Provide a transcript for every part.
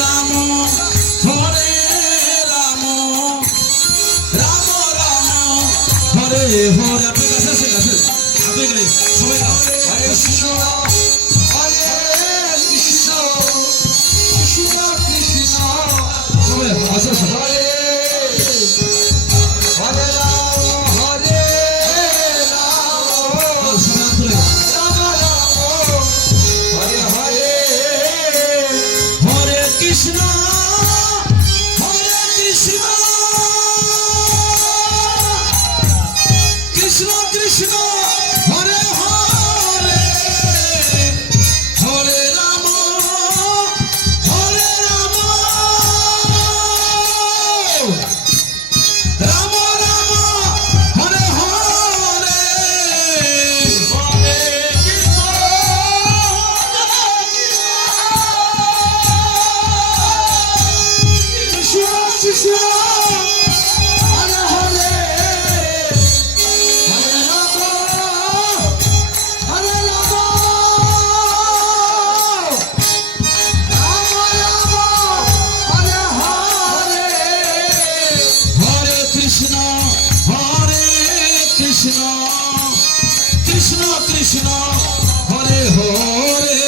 রাম হরে রাম রাম রাম হরে হরে। আপনি কাছে আসেন, আসেন আপনি গাই সবাই গাও। হরে কৃষ্ণ হরে কৃষ্ণ কৃষ্ণ কৃষ্ণ সবাই আসেন, আসেন। হরে রাম হরে রাম সবাই রাম রাম হরে হরে হরে কৃষ্ণ হরে কৃষ্ণ কৃষ্ণ কৃষ্ণ হরে হরে হরে রাম হরে রাম রাম রাম হরে হরে হরে কৃষ্ণ কৃষ্ণ কৃষ্ণ হরে হরে হরে রাম হরে রাম রাম রাম হরে হরে হরে কৃষ্ণ কৃষ্ণ কৃষ্ণ হরে হরে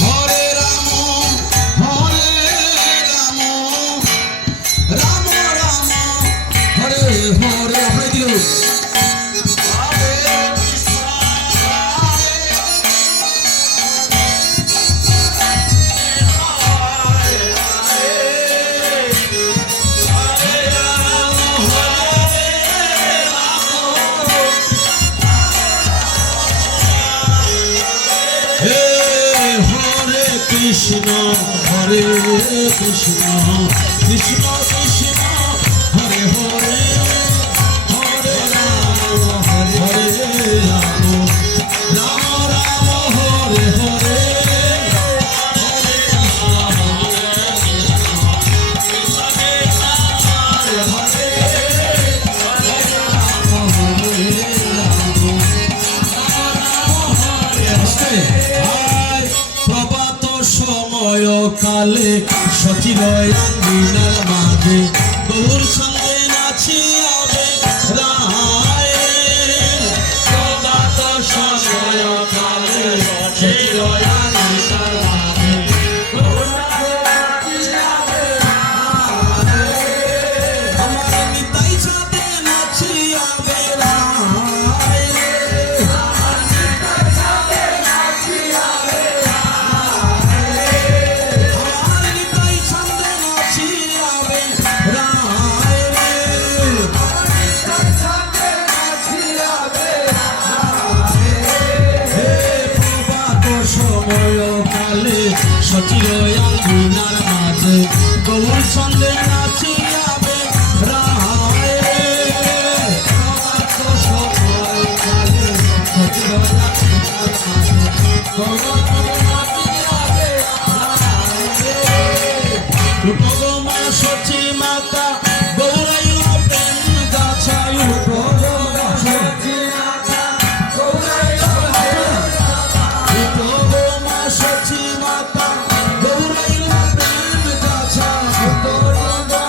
হরে রাম রাম রাম হরে হরে। আপনি দিল হরে কৃষ্ণ হরে কৃষ্ণ কৃষ্ণ কৃষ্ণ হরে হরে হরে রাম হরে রাম রাম রাম হরে হরে প্রভাত সময় কালে সচিরয়াঙ্গিনার মাঝে গৌর সঙ্গে নাচিয়াবে রায়। প্রভাত সময় কালে সচিরয়াঙ্গিনার মাঝে গৌর সঙ্গে নাচিয়াবে রায়। আমার নিতাই সাথে নাচিয়াবে রায়। আমার নিতাই সাথে নাচিয়াবে আমার নিতাই সাথে নাচিয়াবে রায় রে। আমার নিতাই সাথে নাচিয়াবে রায়। প্রভাত সময় কালে সচিরয়াঙ্গিনার মাঝে গৌর সঙ্গে নাচিয়াবে রায় রে। প্রভাত সময় কালে সচিরয়াঙ্গিনার মাঝে গৌর সঙ্গে নাচিয়াবে রায় রে। রূপগমা সচি মাতা গৌরাইল প্রেম গাছায় রূপগমা সচি মাতা গৌরাইল রূপগমা সচি মাতা গৌরাইল প্রেম গাছা রূপগমা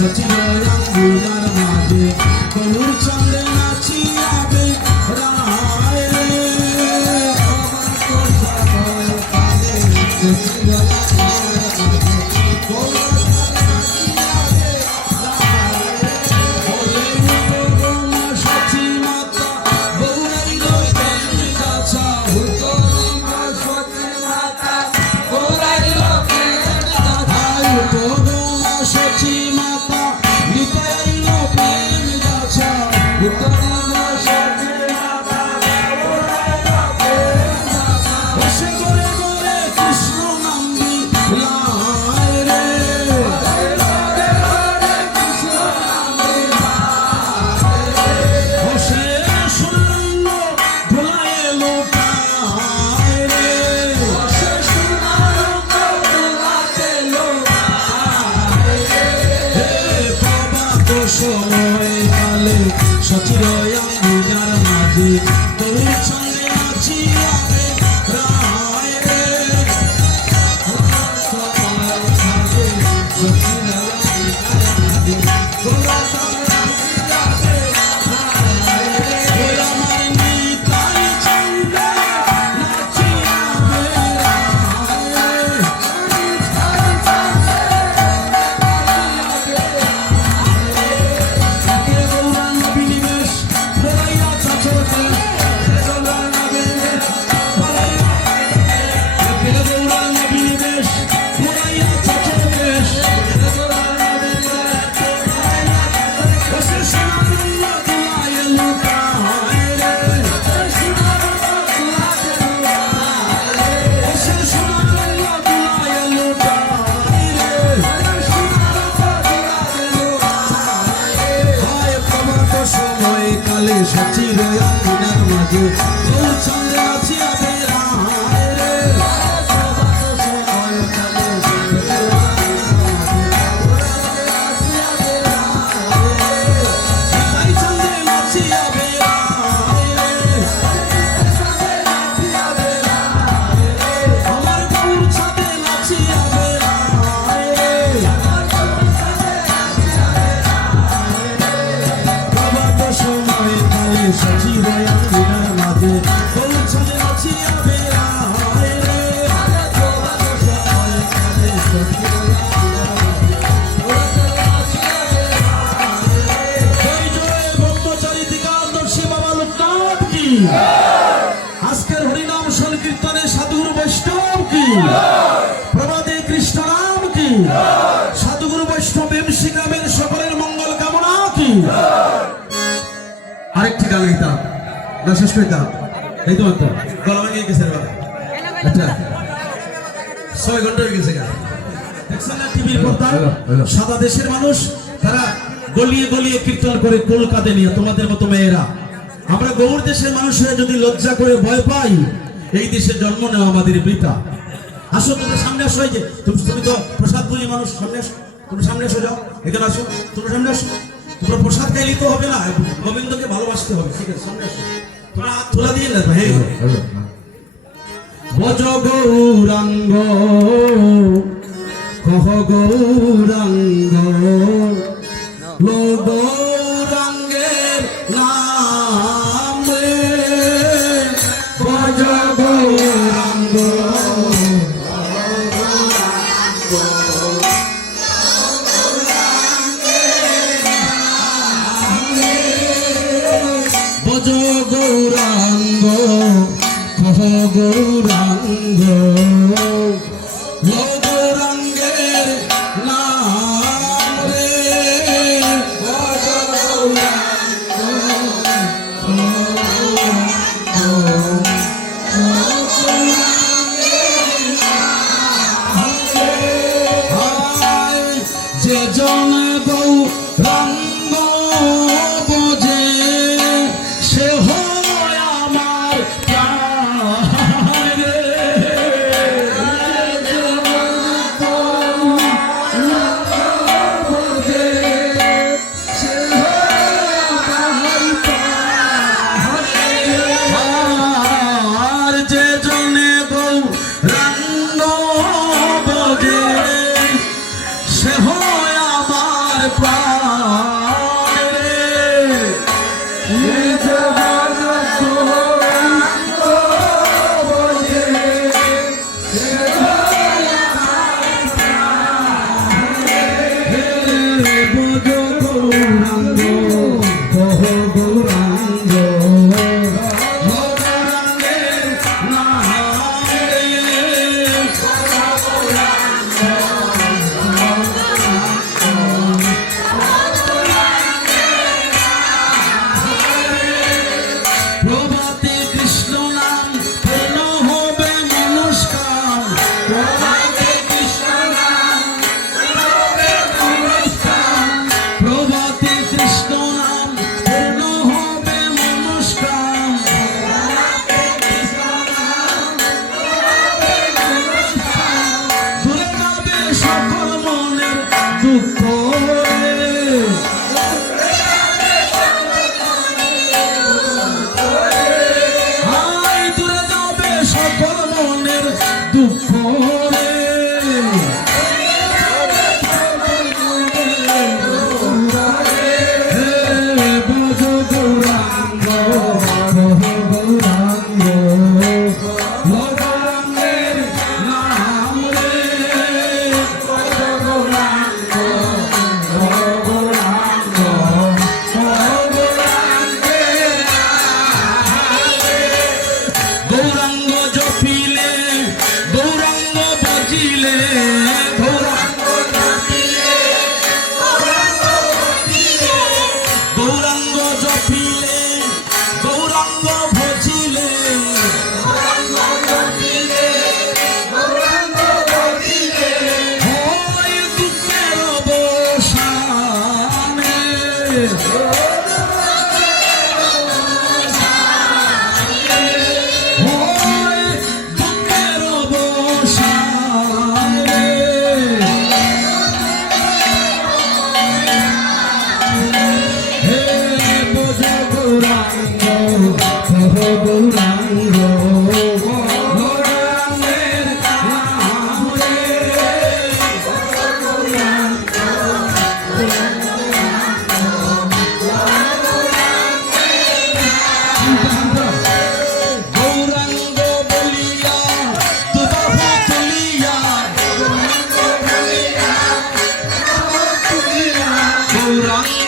সচির আঙ্গুলার মাঝে গৌর চন্দ্রে নাচিয়াবে রায় রে আমার তো সকল কালে সচির আঙ্গুলার মাঝে গৌর চন্দ্রে নাচিয়াবে রায় রে বলে উঠো মা সচি মাতা গৌরাইল প্রেম গাছা উঠো মা সচি মাতা গৌরাইল প্রেম গাছা উঠো মা সচি মাতা নিতাইল প্রেম গাছা উঠো মা সচি মাতা গৌরাইল প্রেম গাছা বসে করে করে কৃষ্ণ নাম বিলায় রে বসে সুরঙ্গ ভোলায় লোকায় রে বসে সুরঙ্গ ভোলাতে লোকায় রে হে বাবা তো সময় কালে সচির আঙ্গুলার মাঝে গৌর চন্দ্রে নাচিয়াবে রায় রে সময় কালে সচির আঙ্গুলার মাঝে গৌর চন্দ্রে নাচিয়াবে রায় রে আমার নিতাই চন্দ্রে নাচিয়াবে রায় রে একে গৌরাঙ্গ বিনিবেশ লড়াইয়া চাচরকে গৌরাঙ্গ বিনিবেশ একে গৌরাঙ্গ বিনিবেশ লড়াইয়া চাচরকে বসে সোনারঙ্গ দুলায় লুকায় রে বসে সোনারঙ্গ দুলায় লুকায় রে হায় প্রভাত সময় কালে সচির আঙ্গুলার মাঝে গৌর চন্দ্রে নাচিয়াবে রায় রে প্রভাত সময় কালে সচির নিতাই চন্দ্রে নাচিয়াবে রায় রে আমার গৌর ছাদে নাচিয়াবে রায় রে প্রভাত সময় কালে সচির আঙ্গুলার মাঝে গৌর ছাদে নাচিয়াবে রায় রে প্রভাত সময় কালে সচির আঙ্গুলার মাঝে জয় জয় ব্রহ্মচারী দিগান্তর্ষী বাবা লোকনাথ কি আজকের হরিনাম সংকীর্তনে সাধুগুরু বৈষ্ণব কি প্রভাতে কৃষ্ণ নাম কি সাধুগুরু বৈষ্ণব এমসি গ্রামের সকলের মঙ্গল কামনা কি আরেকটি গান গাইতাম না শেষ করতাম এই তো মাত্র গলা ভেঙে গেছে রে বাবা আচ্ছা 6 ঘন্টা হয়ে গেছে গান দেখছেন না টিভির পর্দায় সারা দেশের মানুষ তারা গলিয়ে গলিয়ে কীর্তন করে কলকাতা নিয়ে তোমাদের মতো মেয়েরা আমরা গৌর দেশের মানুষ হয়ে যদি লজ্জা করে ভয় পাই এই দেশে জন্ম নেওয়া আমাদের বৃথা আসো তোমরা সামনে আসো এই যে তুমি তো প্রসাদ পুরি মানুষ সামনে আসো তুমি সামনে এসে যাও এখানে আসো তোমরা সামনে আসো তোমরা প্রসাদ খাইলে তো হবে না গোবিন্দকে ভালোবাসতে হবে ঠিক আছে সামনে আসো তোমরা হাত তোলা দিয়ে না হে ভজ গৌরাঙ্গ কহ গৌরাঙ্গ লো গৌরাঙ্গের নাম রে ভজ গৌরাঙ্গ ভজ গৌরাঙ্গ কহ গৌরাঙ্গ লো গৌরাঙ্গের নাম রে ভজ যে জন গৌরাঙ্গ বোঝে সে হয় আমার প্রাণ রে। বোঝে সে হয় আমার প্রাণ রে। আর যে জনে গৌরাঙ্গ বোঝে সে হয় আমার প্রাণ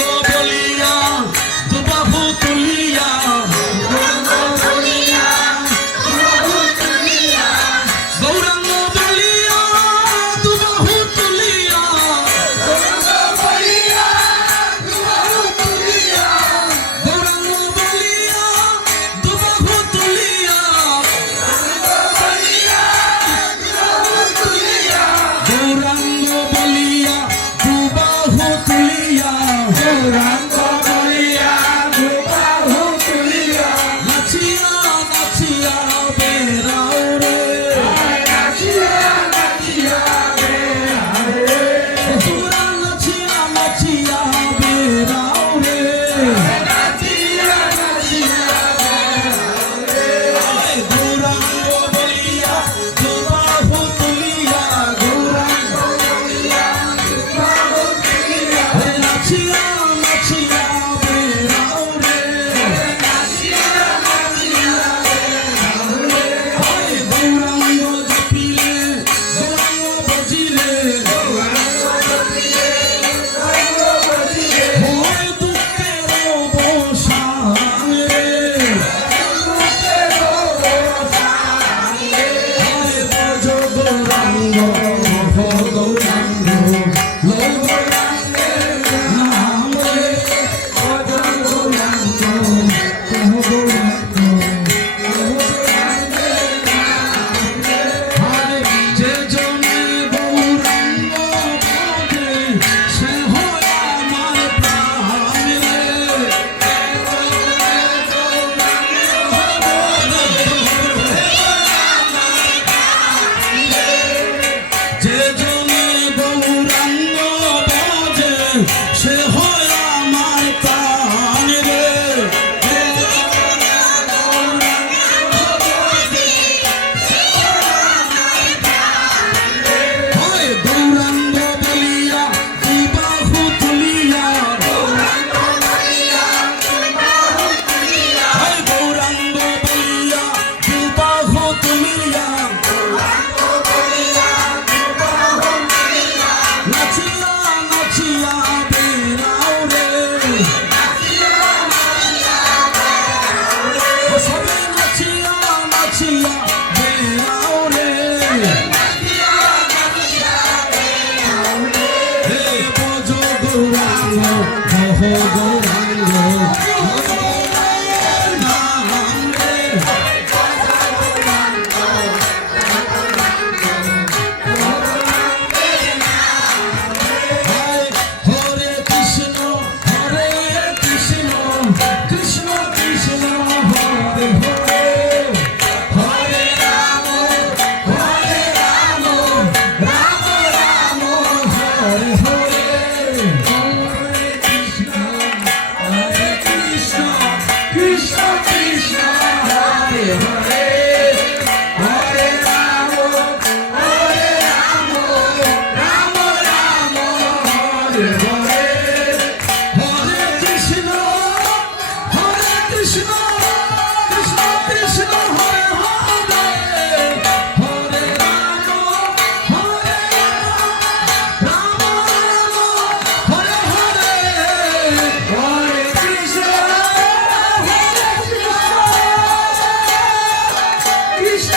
রে হো গৌরাঙ্গ নাম রে হরে কৃষ্ণ কৃষ্ণ কৃষ্ণ হরে হরে হরে রাম রাম রাম হরে হরে হরে কৃষ্ণ কৃষ্ণ কৃষ্ণ হরে হরে হরে রাম রাম রাম হরে হরে হরে কৃষ্ণ কৃষ্ণ কৃষ্ণ হরে হরে হরে রাম রাম হরে হরে হরে কৃষ্ণ কৃষ্ণ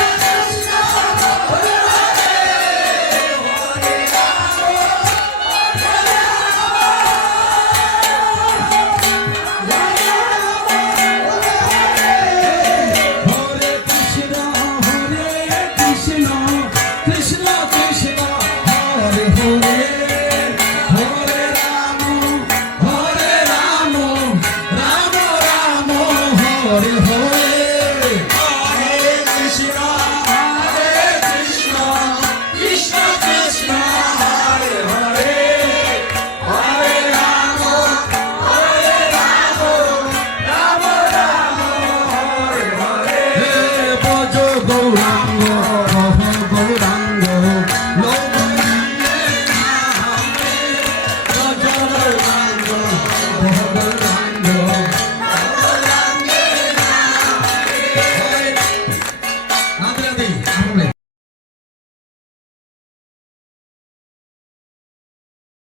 কৃষ্ণ হরে হরে কৃষ্ণ কৃষ্ণ কৃষ্ণ হরে হরে হরে রাম রাম রাম হরে হরে হরে কৃষ্ণ কৃষ্ণ কৃষ্ণ হরে হরে হরে রাম রাম রাম হরে হরে